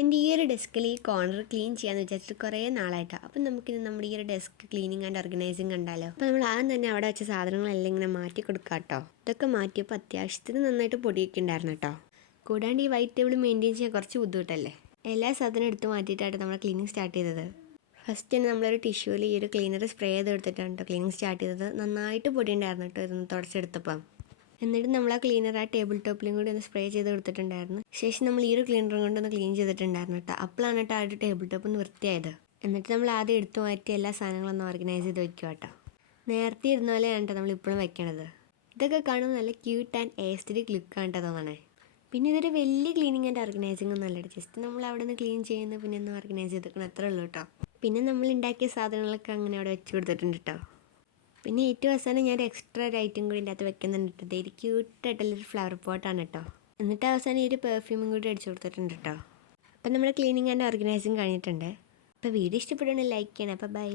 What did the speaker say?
എൻ്റെ ഈ ഒരു ഡെസ്കിൽ ഈ കോർണർ ക്ലീൻ ചെയ്യാമെന്ന് വിചാരിച്ചിട്ട് കുറേ നാളായിട്ടാണ്. അപ്പം നമുക്കിത് നമ്മുടെ ഈ ഒരു ഡെസ്ക് ക്ലീനിങ് ആൻഡ് ഓർഗനൈസിങ് കണ്ടാലോ. അപ്പോൾ നമ്മൾ ആദ്യം തന്നെ അവിടെ വെച്ച സാധനങ്ങളെല്ലാം ഇങ്ങനെ മാറ്റി കൊടുക്കാം കേട്ടോ. ഇതൊക്കെ മാറ്റിയപ്പോൾ അത്യാവശ്യത്തിന് നന്നായിട്ട് പൊടിയൊക്കെ ഉണ്ടായിരുന്നു കേട്ടോ. കൂടാണ്ട് ഈ വൈറ്റ് ടേബിൾ മെയിൻറ്റെയിൻ ചെയ്യാൻ കുറച്ച് ബുദ്ധിമുട്ടല്ലേ. എല്ലാ സാധനവും എടുത്ത് മാറ്റിയിട്ടാണ് നമ്മൾ ക്ലീനിങ് സ്റ്റാർട്ട് ചെയ്തത്. ഫസ്റ്റ് തന്നെ നമ്മളൊരു ടിഷ്യൂവിൽ ഈ ഒരു ക്ലീനർ സ്പ്രേ ചെയ്ത് എടുത്തിട്ടാണ് കേട്ടോ ക്ലീനിങ് സ്റ്റാർട്ട് ചെയ്തത്. നന്നായിട്ട് പൊടി ഉണ്ടായിരുന്നു കേട്ടോ ഇതൊന്ന് തുടച്ചെടുത്തപ്പം. എന്നിട്ട് നമ്മൾ ആ ക്ലീനർ ആ ടേബിൾ ടോപ്പിലും കൂടി ഒന്ന് സ്പ്രേ ചെയ്ത് കൊടുത്തിട്ടുണ്ടായിരുന്നു. ശേഷം നമ്മൾ ഈ ഒരു ക്ലീനറും കൊണ്ടൊന്ന് ക്ലീൻ ചെയ്തിട്ടുണ്ടായിരുന്നു കേട്ടോ. അപ്പോഴാണ് കേട്ടോ ആ ഒരു ടേബിൾ ടോപ്പ് ഒന്ന് വൃത്തിയായത്. എന്നിട്ട് നമ്മൾ ആദ്യം എടുത്തു മാറ്റി എല്ലാ സാധനങ്ങളൊന്നും ഓർഗനൈസ് ചെയ്ത് വെക്കുക കേട്ടോ. നേരത്തെ ഇരുന്ന പോലെയാണ് കേട്ടോ നമ്മളിപ്പോഴും വെക്കണത്. ഇതൊക്കെ കാണുമ്പോൾ നല്ല ക്യൂട്ട് ആൻഡ് എസ്തെറ്റിക് ലുക്കാണ് കേട്ടോ തോന്നണേ. പിന്നെ ഇതൊരു വലിയ ക്ലീനിങ് ആൻഡ് ഓർഗനൈസിങ് ഒന്നും അല്ല. ജസ്റ്റ് നമ്മൾ അവിടെ നിന്ന് ക്ലീൻ ചെയ്യുന്നു, പിന്നെ ഒന്ന് ഓർഗനൈസ് ചെയ്തിരിക്കണം, അത്രേ ഉള്ളൂ കേട്ടോ. പിന്നെ നമ്മൾ ഉണ്ടാക്കിയ സാധനങ്ങളൊക്കെ അങ്ങനെ അവിടെ വെച്ച് കൊടുത്തിട്ടുണ്ട് കേട്ടോ. പിന്നെ ഏറ്റവും അവസാനം ഞാൻ എക്സ്ട്രാ ഒരു ഐറ്റം കൂടി ഇതിൻ്റെ അകത്ത് വെക്കുന്നുണ്ട് കേട്ടോ. ഇത് ക്യൂട്ടായിട്ടുള്ളൊരു ഫ്ലവർ പോട്ടാണ് കേട്ടോ. എന്നിട്ട് അവസാനം ഈ ഒരു പെർഫ്യൂമും കൂടി അടിച്ചു കൊടുത്തിട്ടുണ്ട് കേട്ടോ. അപ്പം നമ്മുടെ ക്ലീനിങ് ആൻഡ് ഓർഗനൈസിങ് കഴിഞ്ഞിട്ടുണ്ട്. അപ്പോൾ വീഡിയോ ഇഷ്ടപ്പെടുകയാണെങ്കിൽ ലൈക്ക് ചെയ്യണം. അപ്പോൾ ബൈ.